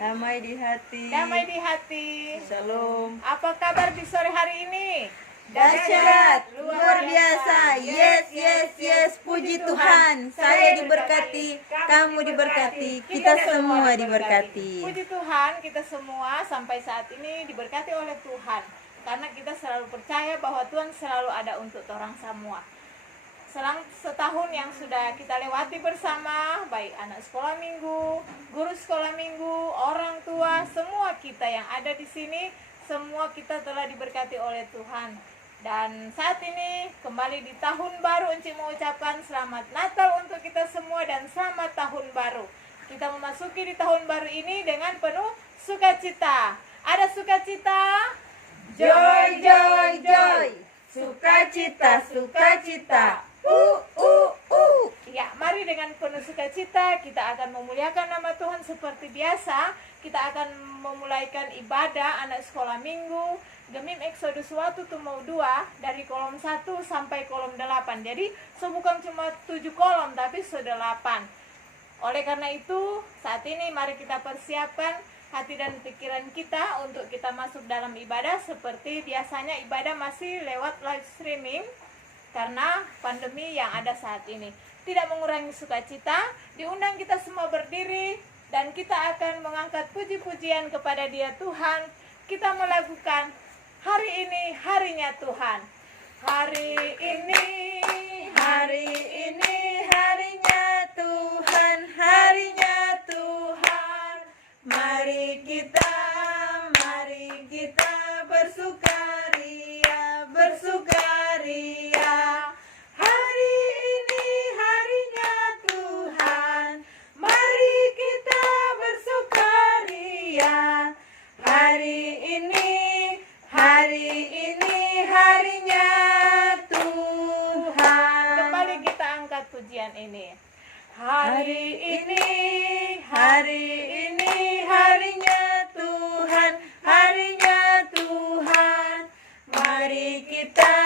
Damai di hati. Damai di hati. Shalom. Apa kabar di sore hari ini? Dahsyat, luar biasa. Yes, yes, yes. Puji Tuhan. Saya diberkati, kamu diberkati, kita semua diberkati. Puji Tuhan, kita semua sampai saat ini diberkati oleh Tuhan. Karena kita selalu percaya bahwa Tuhan selalu ada untuk orang semua. Selang setahun yang sudah kita lewati bersama, baik anak sekolah minggu, guru sekolah minggu, orang tua, semua kita yang ada di sini, semua kita telah diberkati oleh Tuhan. Dan saat ini kembali di tahun baru, Enci mengucapkan selamat Natal untuk kita semua dan selamat tahun baru. Kita memasuki di tahun baru ini dengan penuh sukacita. Ada sukacita? Joy, joy, joy. Sukacita, sukacita. Ya, mari dengan penuh sukacita kita akan memuliakan nama Tuhan seperti biasa. Kita akan memulaikan ibadah anak sekolah minggu Gemim Exodus 1 Tumau 2 dari kolom 1 sampai kolom 8. Jadi bukan cuma 7 kolom tapi sudah 8. Oleh karena itu saat ini mari kita persiapkan hati dan pikiran kita untuk kita masuk dalam ibadah. Seperti biasanya ibadah masih lewat live streaming karena pandemi yang ada saat ini. Tidak mengurangi sukacita, diundang kita semua berdiri dan kita akan mengangkat puji-pujian kepada Dia Tuhan. Kita melakukan hari ini harinya Tuhan. Hari ini harinya Tuhan, harinya Tuhan. Mari kita bersukaria, bersukaria. Hari ini harinya Tuhan. Mari kita bersukaria. Hari ini harinya Tuhan. Kembali kita angkat pujian ini. Hari ini harinya Tuhan, harinya Tuhan. Mari kita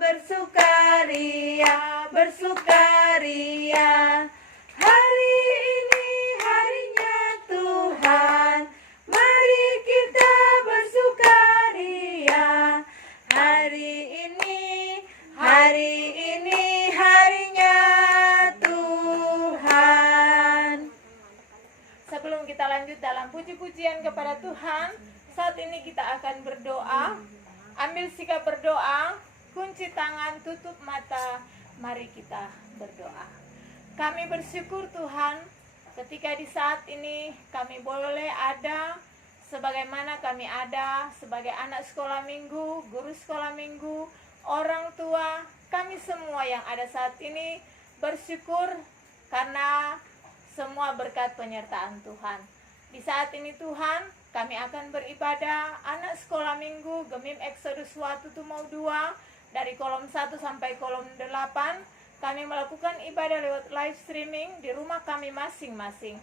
bersukaria, bersukaria. Hari ini harinya Tuhan. Mari kita bersukaria. Hari ini harinya Tuhan. Sebelum kita lanjut dalam puji-pujian kepada Tuhan, saat ini kita akan berdoa. Ambil sikap berdoa, kunci tangan, tutup mata, mari kita berdoa. Kami bersyukur Tuhan, ketika di saat ini kami boleh ada sebagaimana kami ada sebagai anak sekolah minggu, guru sekolah minggu, orang tua, kami semua yang ada saat ini bersyukur karena semua berkat penyertaan Tuhan. Di saat ini Tuhan, kami akan beribadah anak sekolah minggu Gemim Exodus 1 Tumau 2 dari kolom 1 sampai kolom 8. Kami melakukan ibadah lewat live streaming di rumah kami masing-masing.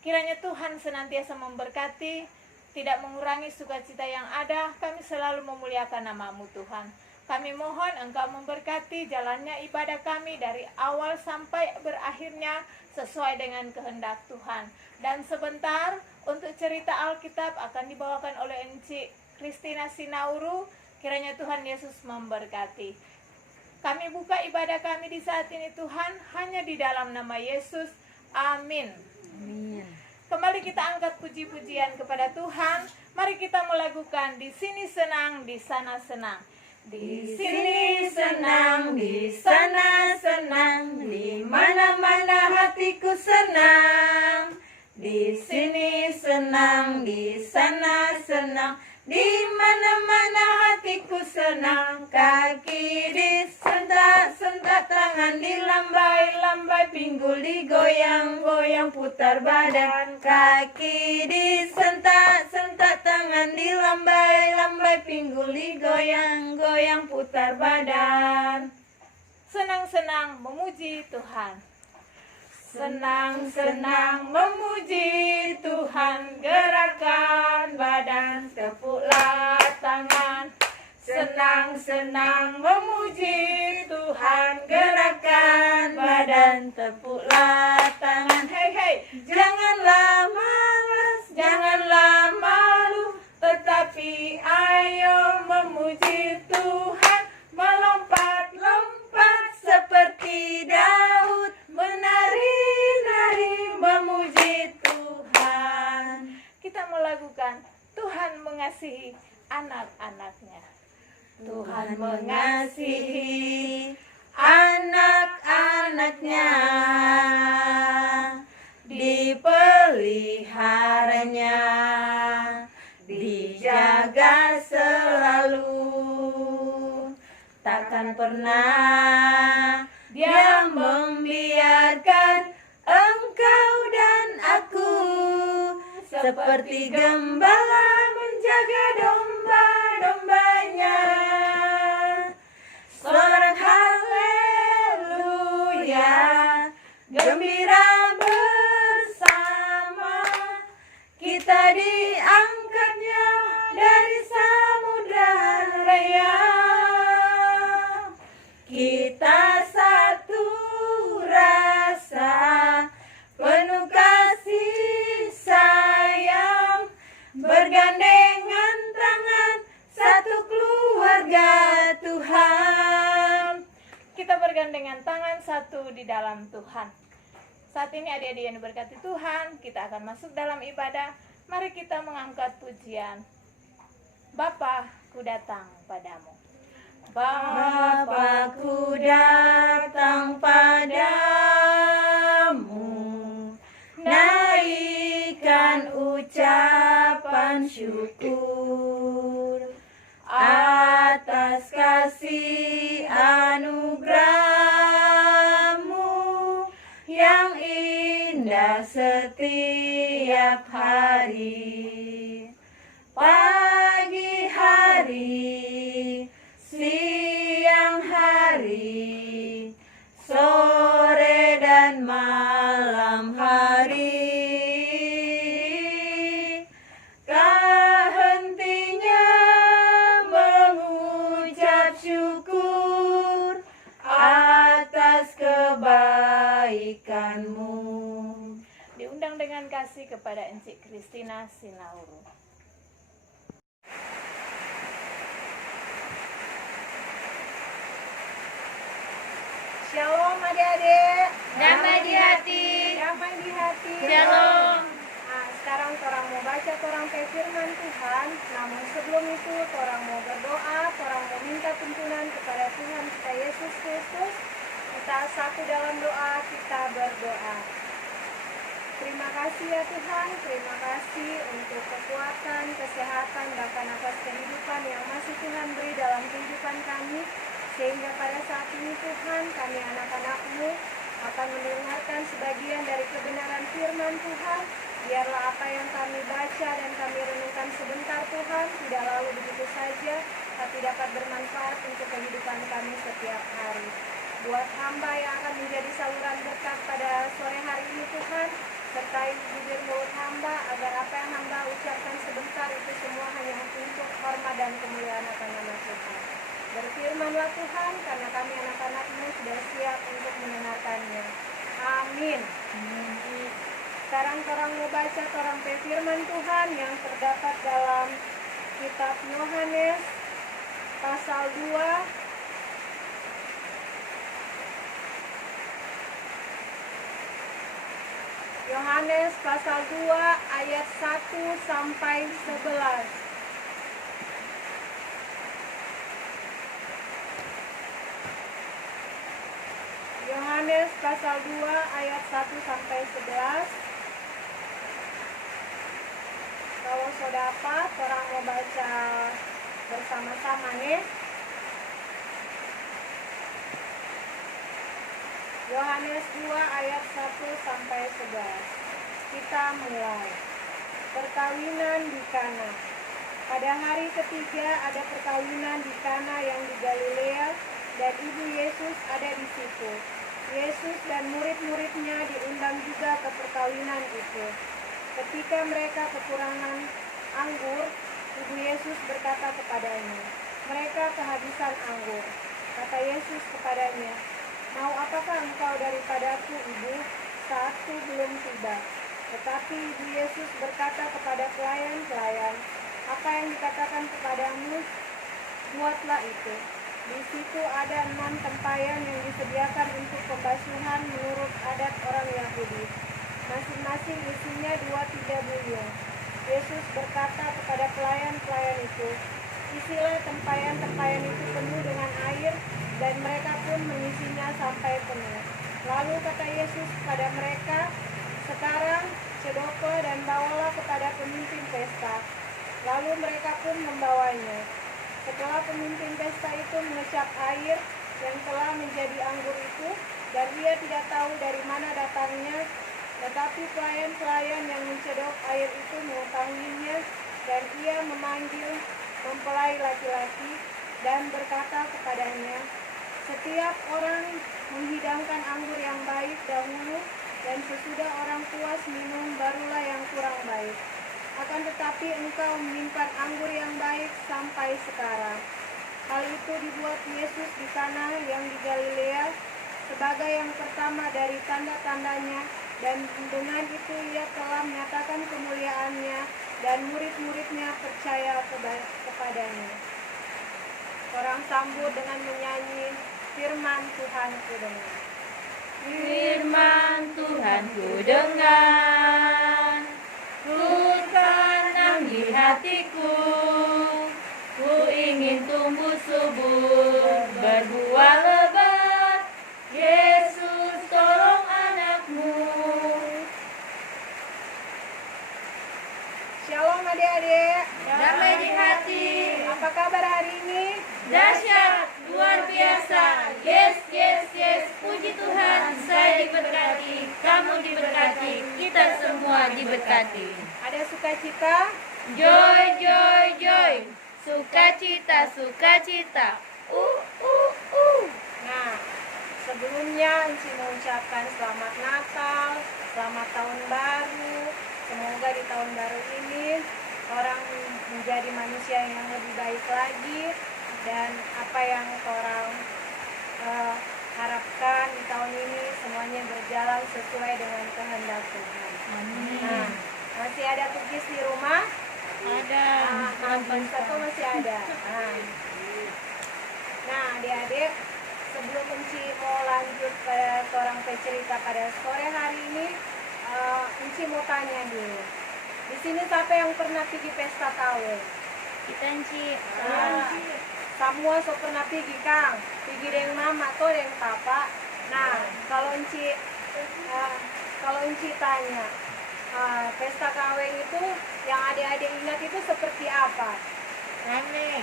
Kiranya Tuhan senantiasa memberkati, tidak mengurangi sukacita yang ada. Kami selalu memuliakan nama-Mu Tuhan. Kami mohon Engkau memberkati jalannya ibadah kami dari awal sampai berakhirnya sesuai dengan kehendak Tuhan. Dan sebentar untuk cerita Alkitab akan dibawakan oleh Enci Kristina Sinauru. Kiranya Tuhan Yesus memberkati. Kami buka ibadah kami di saat ini Tuhan hanya di dalam nama Yesus. Amin. Amin. Kembali kita angkat puji-pujian kepada Tuhan. Mari kita melakukan di sini senang, di sana senang. Di sini senang, di sana senang, di mana-mana hatiku senang. Di sini senang, di sana senang, di mana-mana hatiku senang. Kaki disentak-sentak, tangan dilambai-lambai, pinggul digoyang-goyang, putar badan. Kaki disentak-sentak, tangan dilambai-lambai, pinggul digoyang-goyang, putar badan. Senang-senang memuji Tuhan. Senang-senang memuji Tuhan, gerakkan badan, tepuklah tangan. Senang-senang memuji Tuhan, gerakkan badan, tepuklah tangan. Hei hei, Janganlah malas, janganlah malu, tetapi ayo memuji Tuhan. Melompat-lompat seperti Daud, menari-nari memuji Tuhan. Kita melakukan Tuhan mengasihi anak-anaknya. Tuhan mengasihi anak-anaknya, dipeliharanya, dijaga selalu. Takkan pernah Dia membiarkan engkau dan aku, seperti gembala menjaga domba-dombanya. Sorak haleluya, gembira bersama, kita diangkatnya dari samudra raya. Kita satu rasa, penuh kasih sayang, bergandengan tangan, satu keluarga Tuhan. Kita bergandengan tangan satu di dalam Tuhan. Saat ini adik-adik yang diberkati Tuhan, kita akan masuk dalam ibadah. Mari kita mengangkat pujian. Bapa, ku datang padamu. Bapa, ku datang padamu, naikkan ucapan syukur atas kasih anugerah-Mu yang indah setiap hari. Pagi hari, siang hari, sore dan malam hari, kah hentinya mengucap syukur atas kebaikan-Mu. Diundang dengan kasih kepada Encik Kristina Sinauru. Shalom adik-adik. Damai di hati. Damai di hati. Shalom. Nah, sekarang orang mau baca orang firman Tuhan. Namun sebelum itu orang mau berdoa, orang mau minta tuntunan kepada Tuhan kita Yesus Kristus. Kita satu dalam doa, kita berdoa. Terima kasih ya Tuhan, terima kasih untuk kekuatan, kesehatan, bahkan atas kehidupan yang masih Tuhan beri dalam kehidupan kami. Sehingga pada saat ini Tuhan, kami anak-anak-Mu akan mendengarkan sebagian dari kebenaran firman Tuhan. Biarlah apa yang kami baca dan kami renungkan sebentar Tuhan, tidak lalu begitu saja, tapi dapat bermanfaat untuk kehidupan kami setiap hari. Buat hamba yang akan menjadi saluran berkat pada sore hari ini Tuhan, sertai bibir mulut hamba, agar apa yang hamba ucapkan sebentar itu semua hanya untuk hormat dan kemuliaan akan nama Tuhan. Berfirmanlah Tuhan, karena kami anak-anak-Mu sudah siap untuk mendengarkannya. Amin. Sekarang orang mau baca orang firman Tuhan yang terdapat dalam kitab Yohanes pasal 2 Yohanes pasal 2 ayat 1 sampai 11. Yohanes pasal 2 ayat 1 sampai 11. Kalau sudah dapat, orang mau baca bersama-sama nih. Yohanes 2 ayat 1 sampai 11. Kita mulai. Perkawinan di Kana. Pada hari ketiga ada perkawinan di Kana yang di Galilea, dan ibu Yesus ada di situ. Yesus dan murid-muridnya diundang juga ke perkawinan itu. Ketika mereka kekurangan anggur, ibu Yesus berkata kepadanya, "Mereka kehabisan anggur." Kata Yesus kepadanya, "Mau apakah engkau daripadaku, ibu? Saatku belum tiba." Tetapi Ibu Yesus berkata kepada pelayan-pelayan, "Apa yang dikatakan kepadamu, buatlah itu." Di situ ada 6 tempayan yang disediakan untuk pembasuhan menurut adat orang Yahudi. Masing-masing isinya 2 tiga buyung. Yesus berkata kepada pelayan-pelayan itu, "Isilah tempayan-tempayan itu penuh dengan air," dan mereka pun mengisinya sampai penuh. Lalu kata Yesus kepada mereka, "Sekarang cedoka dan bawalah kepada pemimpin pesta." Lalu mereka pun membawanya. Setelah pemimpin pesta itu mengecap air yang telah menjadi anggur itu, dan ia tidak tahu dari mana datangnya, tetapi pelayan-pelayan yang mencedok air itu mengetahuinya, dan ia memanggil mempelai laki-laki dan berkata kepadanya, "Setiap orang menghidangkan anggur yang baik dahulu, dan sesudah orang puas minum barulah yang kurang baik. Akan tetapi engkau menyimpan anggur yang baik sampai sekarang." Hal itu dibuat Yesus di Kana yang di Galilea sebagai yang pertama dari tanda-tandanya, dan dengan itu ia telah menyatakan kemuliaannya, dan murid-muridnya percaya kepadanya. Orang sambut dengan menyanyi, "Firman Tuhan ku dengar." Firman Tuhan ku dengar, ku tanam di hatiku, ku ingin tumbuh subur, berbuah lebat. Yesus tolong anakmu. Shalom adik-adik. Damai di hati. Apa kabar hari ini? Dahsyat, luar biasa. Yes, yes, yes. Puji Tuhan, saya diberkati, kamu diberkati, kita semua diberkati. Ada sukacita? Joy, joy, joy. Sukacita, sukacita. Nah, sebelumnya Enci mengucapkan selamat Natal, selamat tahun baru. Semoga di tahun baru ini orang menjadi manusia yang lebih baik lagi, dan apa yang orang harapkan di tahun ini semuanya berjalan sesuai dengan kehendak Tuhan. Nah, masih ada cookies di rumah? Ada. Satu masih ada. Nah, adik-adik, sebelum Enci mau lanjut ke orang cerita pada sore hari ini, Enci mau tanya dulu. Di sini siapa yang pernah pergi pesta tawe? Kita Enci. Semua so pernah pergi, Kang. Pergi dengan mama atau dengan papa. Nah, kalau Enci tanya, pesta kawin itu yang adik-adik ingat itu seperti apa? Rame.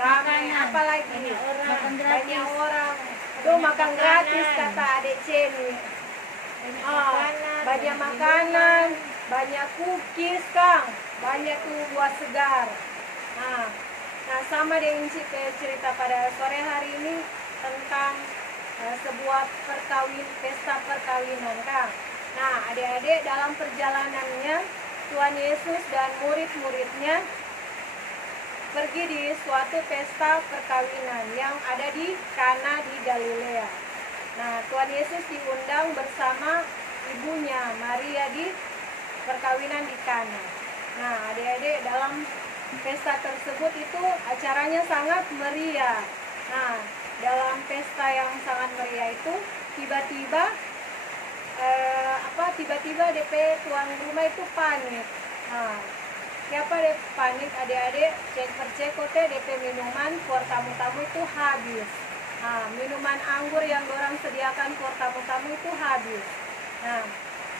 Ramai. Makanan. Apalagi? Banyak orang. Makan gratis. Banyak orang. Aduh, makan gratis kata adik Ceni. Banyak makanan, banyak cookies, Kang. Banyak tuh buah segar. Nah, sama dengan cerita pada sore hari ini tentang sebuah pesta perkawinan, Kang. Nah, adik-adik, dalam perjalanannya Tuhan Yesus dan murid-muridnya pergi di suatu pesta perkawinan yang ada di Kana di Galilea. Nah, Tuhan Yesus diundang bersama ibunya Maria di perkawinan di Kana. Nah, adik-adik, dalam pesta tersebut itu acaranya sangat meriah. Nah, dalam pesta yang sangat meriah itu tiba-tiba DP tuan rumah itu panik. Siapa deh panik, adik-adik? Cek DP minuman for tamu-tamu itu habis. Minuman anggur yang orang sediakan for tamu-tamu itu habis. Nah,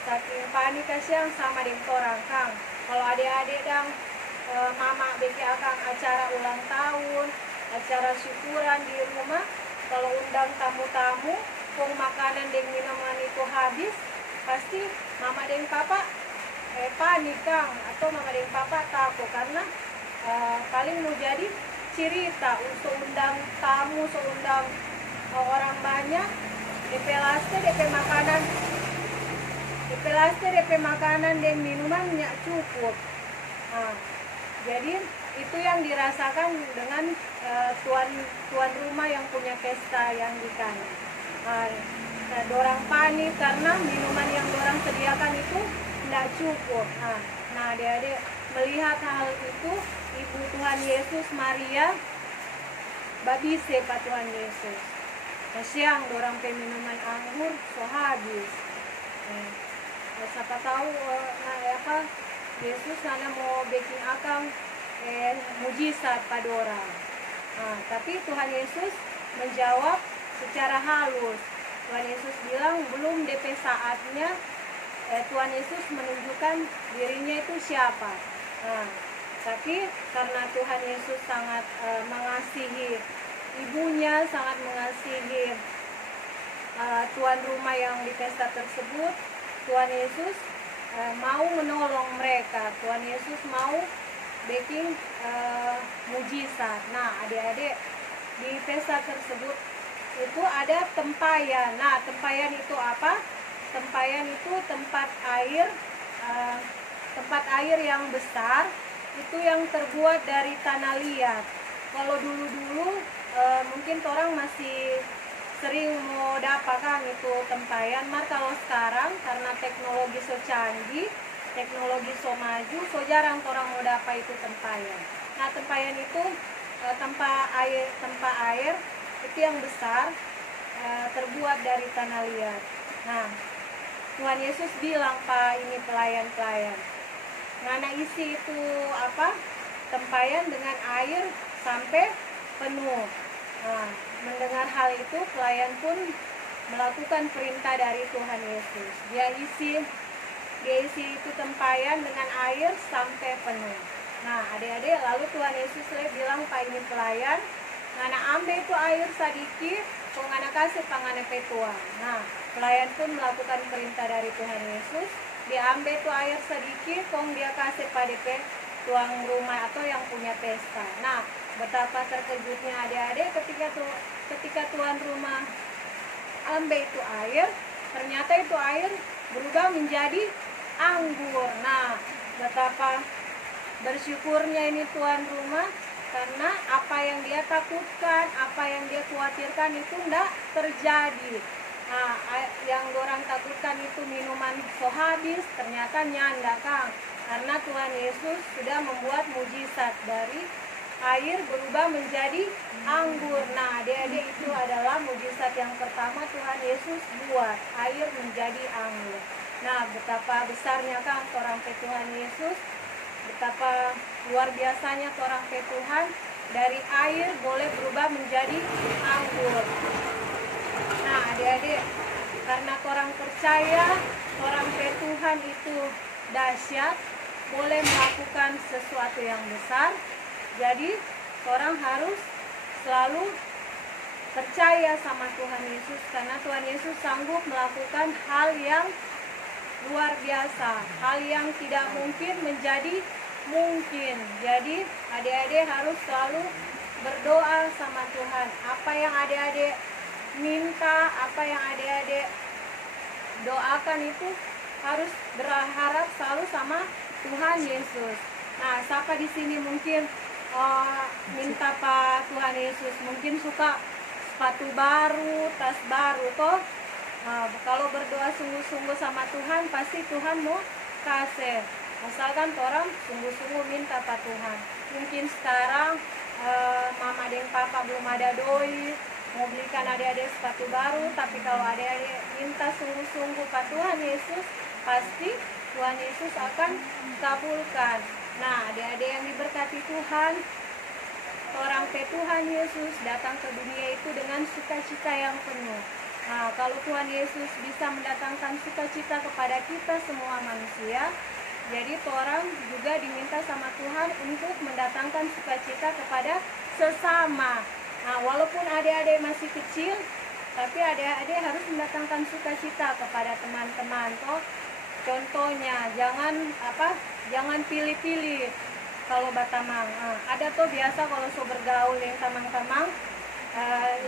saking panik kasihan sama dengan orang, Kang. Kalau adik-adik dang mama beki akang acara ulang tahun, acara syukuran di rumah, kalau undang tamu-tamu, kong makanan dan minuman itu habis, pasti mama dan papa panik, Kang, atau mama dan papa takut karena paling mau jadi cerita untuk undang tamu, undang orang banyak, DP laste DP makanan dan minuman nggak cukup. Jadi itu yang dirasakan dengan tuan rumah yang punya pesta yang di Kana. Dorang panik karena minuman yang dorang sediakan itu tidak cukup. Nah adik-adik melihat hal itu, Ibu Tuhan Yesus Maria babise Pak Tuhan Yesus. Siang dorang pe minuman anggur so habis. Siapa tahu Yesus nana mau bikin akang mujizat pada orang. Tapi Tuhan Yesus menjawab secara halus. Tuhan Yesus bilang belum DP saatnya Tuhan Yesus menunjukkan dirinya itu siapa. Tapi karena Tuhan Yesus sangat mengasihi ibunya, sangat mengasihi tuan rumah yang di pesta tersebut, Tuhan Yesus mau menolong mereka. Tuhan Yesus mau bikin mujizat. Nah adik-adik, di pesta tersebut itu ada tempayan. Nah tempayan itu apa? Tempayan itu tempat air yang besar, itu yang terbuat dari tanah liat. Kalau dulu-dulu mungkin orang masih sering mau dapat kan itu tempayan. Kalau sekarang karena teknologi so canggih, teknologi so maju, so jarang orang mau dapat itu tempayan. Nah tempayan itu tempat air itu yang besar, terbuat dari tanah liat. Nah Tuhan Yesus bilang Pak ini pelayan-pelayan, ngana isi itu tempayan dengan air sampai penuh. Mendengar hal itu pelayan pun melakukan perintah dari Tuhan Yesus. Dia isi itu tempayan dengan air sampai penuh. Nah adik-adik, lalu Tuhan Yesus bilang Pak ini pelayan, ngana ambil itu air sedikit, kong ngana kasih pangana petuang. Nah pelayan pun melakukan perintah dari Tuhan Yesus. Dia ambil itu air sedikit, kong dia kasih pada tuang rumah atau yang punya pesta. Nah betapa terkejutnya adik-adik ketika tuan rumah ambil itu air, ternyata itu air berubah menjadi anggur. Nah betapa bersyukurnya ini tuan rumah, karena apa yang dia takutkan, apa yang dia khawatirkan itu tidak terjadi. Yang orang takutkan itu minuman so habis, ternyata nyanda Kang, karena Tuhan Yesus sudah membuat mujizat dari air berubah menjadi anggur. Nah adik-adik, itu adalah mujizat yang pertama Tuhan Yesus buat, air menjadi anggur. Nah betapa besarnya Kang orang pe Tuhan Yesus, betapa luar biasanya orang pe Tuhan, dari air boleh berubah menjadi anggur. Nah adik-adik, karena orang percaya orang pe Tuhan itu dahsyat, boleh melakukan sesuatu yang besar, jadi orang harus selalu percaya sama Tuhan Yesus, karena Tuhan Yesus sanggup melakukan hal yang luar biasa, hal yang tidak mungkin menjadi mungkin. Jadi adik-adik harus selalu berdoa sama Tuhan. Apa yang adik-adik minta, apa yang adik-adik doakan itu harus berharap selalu sama Tuhan Yesus. Nah, siapa di sini mungkin minta Pak Tuhan Yesus, mungkin suka sepatu baru, tas baru toh. Kalau berdoa sungguh-sungguh sama Tuhan, pasti Tuhan mau kasih. Asalkan orang sungguh-sungguh minta Pak Tuhan. Mungkin sekarang mama dan papa belum ada doi mau belikan adik-adik sepatu baru, tapi kalau adik-adik minta sungguh-sungguh Pak Tuhan Yesus, pasti Tuhan Yesus akan kabulkan. Nah adik-adik yang diberkati Tuhan, orang pe Tuhan Yesus datang ke dunia itu dengan sukacita yang penuh. Nah kalau Tuhan Yesus bisa mendatangkan sukacita kepada kita semua manusia, jadi orang juga diminta sama Tuhan untuk mendatangkan sukacita kepada sesama. Nah walaupun adik-adik masih kecil, tapi adik-adik harus mendatangkan sukacita kepada teman-teman toh. Contohnya jangan pilih-pilih kalau batamang. Ada tuh biasa kalau so bergaul dengan teman-teman,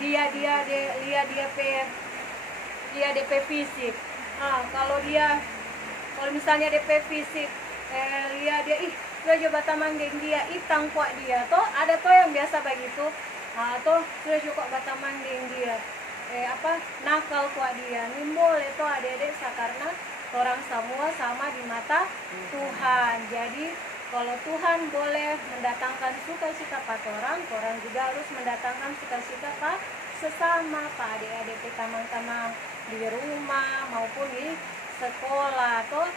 lihat dia DP fisik. Kalau misalnya DP fisik, lihat dia sudah coba batamang dengan dia, itang kuat dia. Toh ada tuh yang biasa begitu. Toh sudah cukup batamang dengan dia. Nakal kuat dia. Nimbol itu adik-adik karena orang semua sama di mata Tuhan. Jadi kalau Tuhan boleh mendatangkan sukacita pada orang juga harus mendatangkan sukacita pada sesama, Pak adik-adik, teman-teman di rumah maupun di sekolah. Toh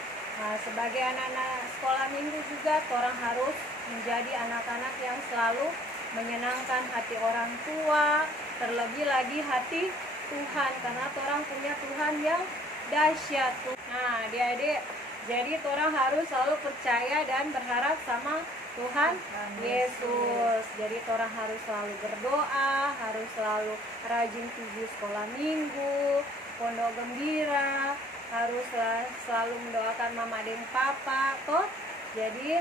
sebagai anak-anak sekolah minggu juga orang harus menjadi anak-anak yang selalu menyenangkan hati orang tua, terlebih lagi hati Tuhan, karena orang punya Tuhan yang dahsyat. Nah adik-adik, jadi orang harus selalu percaya dan berharap sama Tuhan Yesus. Jadi orang harus selalu berdoa, harus selalu rajin pergi sekolah minggu, pondok gembira, harus selalu mendoakan mama dan papa toh. Jadi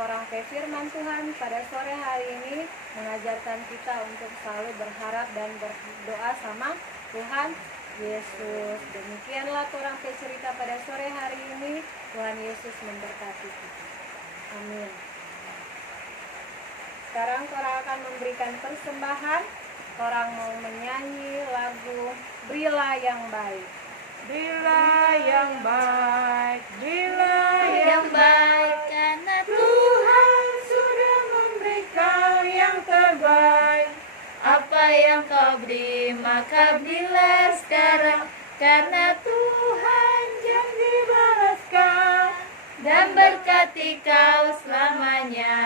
orang ke firman Tuhan pada sore hari ini mengajarkan kita untuk selalu berharap dan berdoa sama Tuhan Yesus. Demikianlah orang ke cerita pada sore hari ini. Tuhan Yesus memberkati kita. Amin. Sekarang orang akan memberikan persembahan. Orang mau menyanyi lagu Berilah yang Baik. Berilah yang baik, berilah Yang baik karena Tuhan sudah memberikan yang terbaik. apa yang kau beri maka berilah sekarang, karena Tuhan Janji balaskan dan berkati kau selamanya.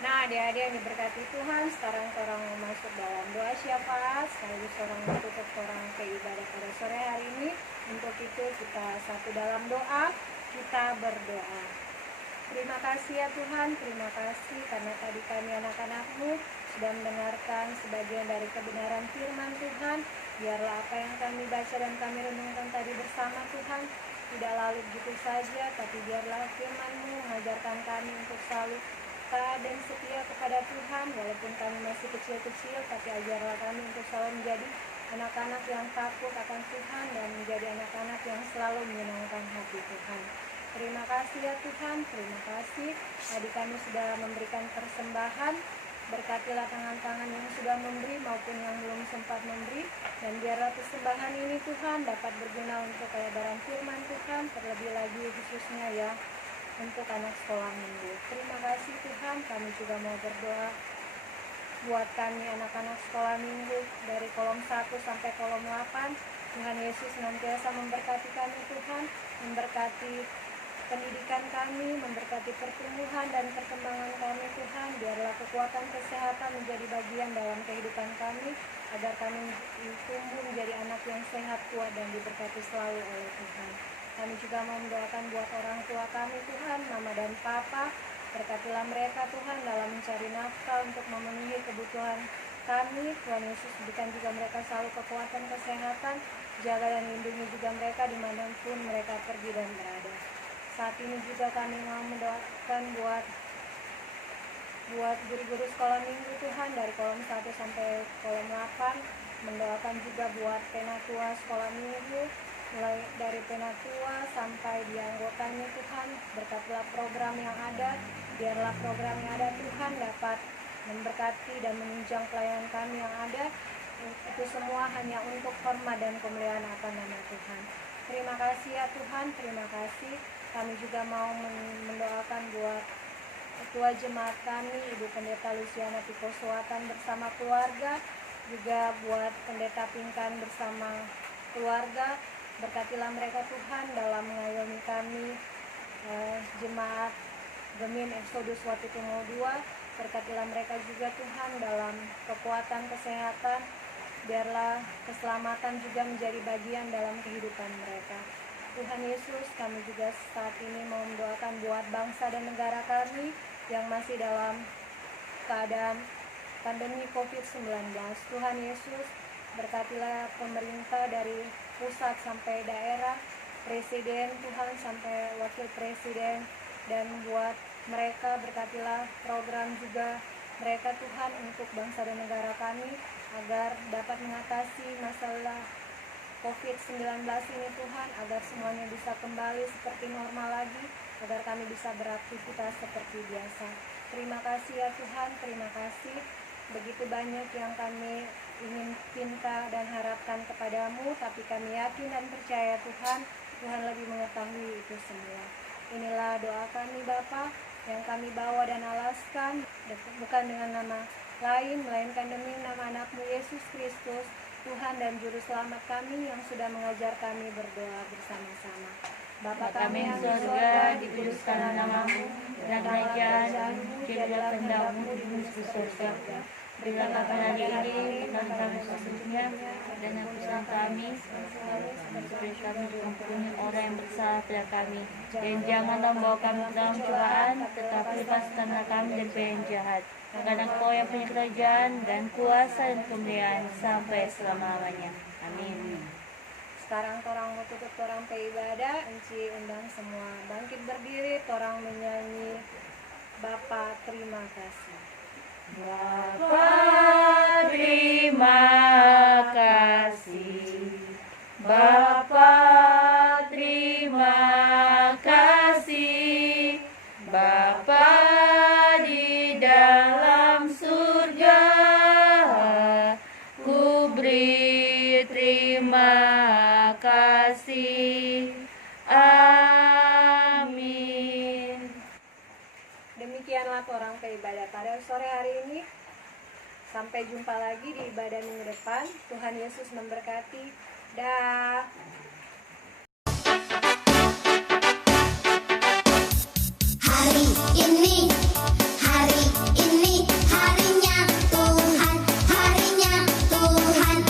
Nah adik-adik yang diberkati Tuhan, sekarang orang mau masuk dalam doa syafaat sekaligus orang menutup orang ke ibadah pada sore hari ini. Untuk itu kita satu dalam doa, kita berdoa. Terima kasih ya Tuhan, terima kasih karena tadi kami anak-anak-Mu sudah mendengarkan sebagian dari kebenaran firman Tuhan. Biarlah apa yang kami baca dan kami renungkan tadi bersama Tuhan tidak lalu begitu saja, tapi biarlah firman-Mu mengajarkan kami untuk selalu taat dan setia kepada Tuhan. Walaupun kami masih kecil-kecil, tapi ajarlah kami untuk selalu menjadi anak-anak yang takut akan Tuhan dan menjadi anak-anak yang selalu menyenangkan hati Tuhan. Terima kasih ya Tuhan, terima kasih. Tadi kami sudah memberikan persembahan. Berkatilah tangan-tangan yang sudah memberi maupun yang belum sempat memberi. Dan biarlah persembahan ini Tuhan dapat berguna untuk pelebaran firman Tuhan, terlebih lagi khususnya ya untuk anak sekolah minggu. Terima kasih Tuhan, kami juga mau berdoa buat kami anak-anak sekolah minggu dari kolom 1 sampai kolom 8. Tuhan Yesus senantiasa memberkati kami Tuhan, memberkati pendidikan kami, memberkati pertumbuhan dan perkembangan kami Tuhan. Biarlah kekuatan kesehatan menjadi bagian dalam kehidupan kami, agar kami tumbuh menjadi anak yang sehat, kuat dan diberkati selalu oleh Tuhan. Kami juga mau mendoakan buat orang tua kami Tuhan, mama dan papa. Berkatilah mereka Tuhan dalam mencari nafkah untuk memenuhi kebutuhan kami. Tuhan Yesus berikan juga mereka selalu kekuatan kesehatan, jaga dan lindungi juga mereka dimanapun mereka pergi dan berada. Saat ini juga kami mau mendoakan buat guru-guru sekolah minggu Tuhan dari kolom 1 sampai kolom 8. Mendoakan juga buat penatua sekolah minggu, mulai dari penatua sampai di anggotanya Tuhan. Berkatilah program yang ada, biarlah program yang ada Tuhan dapat memberkati dan menunjang pelayanan kami yang ada. Itu semua hanya untuk hormat dan kemuliaan akan nama Tuhan. Terima kasih ya Tuhan, terima kasih. Kami juga mau mendoakan buat ketua jemaat kami, Ibu Pendeta Luciana Piko Suatan bersama keluarga, juga buat Pendeta Pinkan bersama keluarga. Berkatilah mereka Tuhan dalam mengayomi kami jemaat Gemin Exodus Watutumo 2. Berkatilah mereka juga Tuhan dalam kekuatan kesehatan. Biarlah keselamatan juga menjadi bagian dalam kehidupan mereka. Tuhan Yesus, kami juga saat ini mau mendoakan buat bangsa dan negara kami yang masih dalam keadaan pandemi COVID-19. Tuhan Yesus, berkatilah pemerintah dari pusat sampai daerah, presiden Tuhan sampai wakil presiden, dan buat mereka berkatilah program juga mereka Tuhan untuk bangsa dan negara kami agar dapat mengatasi masalah COVID-19 ini Tuhan, agar semuanya bisa kembali seperti normal lagi, agar kami bisa beraktivitas seperti biasa. Terima kasih ya Tuhan, terima kasih. Begitu banyak yang kami ingin pinta dan harapkan kepadamu, tapi kami yakin dan percaya Tuhan, Tuhan lebih mengetahui itu semua. Inilah doa kami Bapa yang kami bawa dan alaskan, bukan dengan nama lain, melainkan demi nama anakmu Yesus Kristus, Tuhan dan Juru Selamat kami yang sudah mengajar kami berdoa bersama-sama. Bapa kami yang di surga, dikuduskanlah namamu, datanglah kerajaanmu, jadilah kehendakmu di bumi seperti di surga. Berilah kami hari ini makan kami sesungguhnya, dan ampunilah kami seperti kami mengampuni orang yang bersalah pada kami. Dan janganlah membawa kami ke dalam cobaan, tetapi lepaskanlah kami dari yang jahat. Karena Kau yang punya kerajaan dan kuasa dan kemuliaan sampai selama-lamanya. Amin. Sekarang torang mau tutup torang pe ibadah, enci undang semua bangkit berdiri, torang menyanyi Bapa terima kasih. Bapa terima kasih, Bapa terima kasih, Bapa di dalam surga, ku beri terima kasih. Amin. Demikianlah torang pe ibadah pada sore hari ini. Sampai jumpa lagi di ibadah minggu depan. Tuhan Yesus memberkati. Dah.